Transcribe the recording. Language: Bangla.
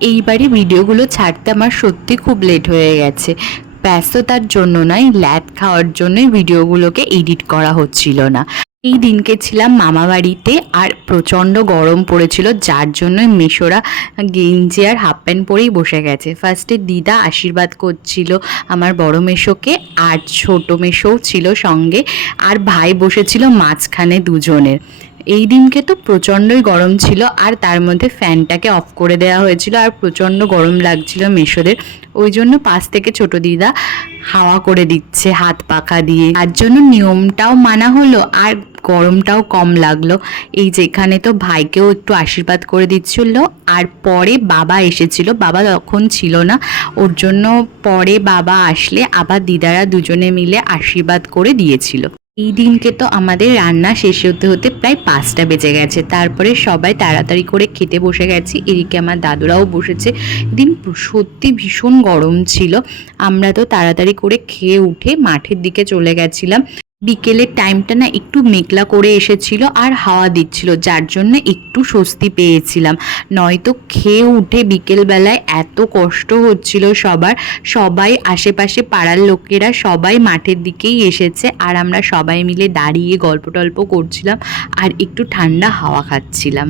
এইবারে ভিডিওগুলো ছাড়তে আমার সত্যি খুব লেট হয়ে গেছে। ব্যস্ততার জন্য নয়, ল্যাদ খাওয়ার জন্যই ভিডিওগুলোকে এডিট করা হচ্ছিল না। এই দিনকে ছিলাম মামা বাড়িতে আর প্রচণ্ড গরম পড়েছিল, যার জন্য মেশোরা গেঞ্জি আর হাফ প্যান্ট পরেই বসে গেছে। ফার্স্টে দিদা আশীর্বাদ করছিল আমার বড় মেশোকে, আর ছোট মেশোও ছিল সঙ্গে, আর ভাই বসেছিল মাঝখানে দুজনের। এই দিনকে তো প্রচণ্ডই গরম ছিল, আর তার মধ্যে ফ্যানটাকে অফ করে দেওয়া হয়েছিল, আর প্রচণ্ড গরম লাগছিল মেশোদের। ওই জন্য পাশ থেকে ছোট দিদা হাওয়া করে দিচ্ছে হাত পাখা দিয়ে, তার জন্য নিয়মটাও মানা হলো আর গরমটাও কম লাগলো। এই যেখানে তো ভাইকেও একটু আশীর্বাদ করে দিচ্ছিল, আর পরে বাবা এসেছিল, বাবা তখন ছিল না, ওর জন্য পরে বাবা আসলে আবার দিদারা দুজনে মিলে আশীর্বাদ করে দিয়েছিল। এই দিনকে তো আমাদের রান্না শেষ হতে হতে প্রায় 5টা বেজে গেছে। তারপরে সবাই তাড়াতাড়ি করে খেতে বসে গেছি। এদিকে আমার দাদুরাও বসেছে। দিন সত্যি ভীষণ গরম ছিল। আমরা তো তাড়াতাড়ি করে খেয়ে উঠে মাঠের দিকে চলে গেছিলাম। বিকেলের টাইমটা না একটু মেঘলা করে এসেছিল আর হাওয়া দিচ্ছিল, যার জন্য একটু স্বস্তি পেয়েছিলাম। নয়তো খেয়ে উঠে বিকেলবেলায় এত কষ্ট হচ্ছিল সবার। সবাই আশেপাশে পাড়ার লোকেরা সবাই মাঠের দিকেই এসেছে, আর আমরা সবাই মিলে দাঁড়িয়ে গল্প টল্প করছিলাম আর একটু ঠান্ডা হাওয়া খাচ্ছিলাম।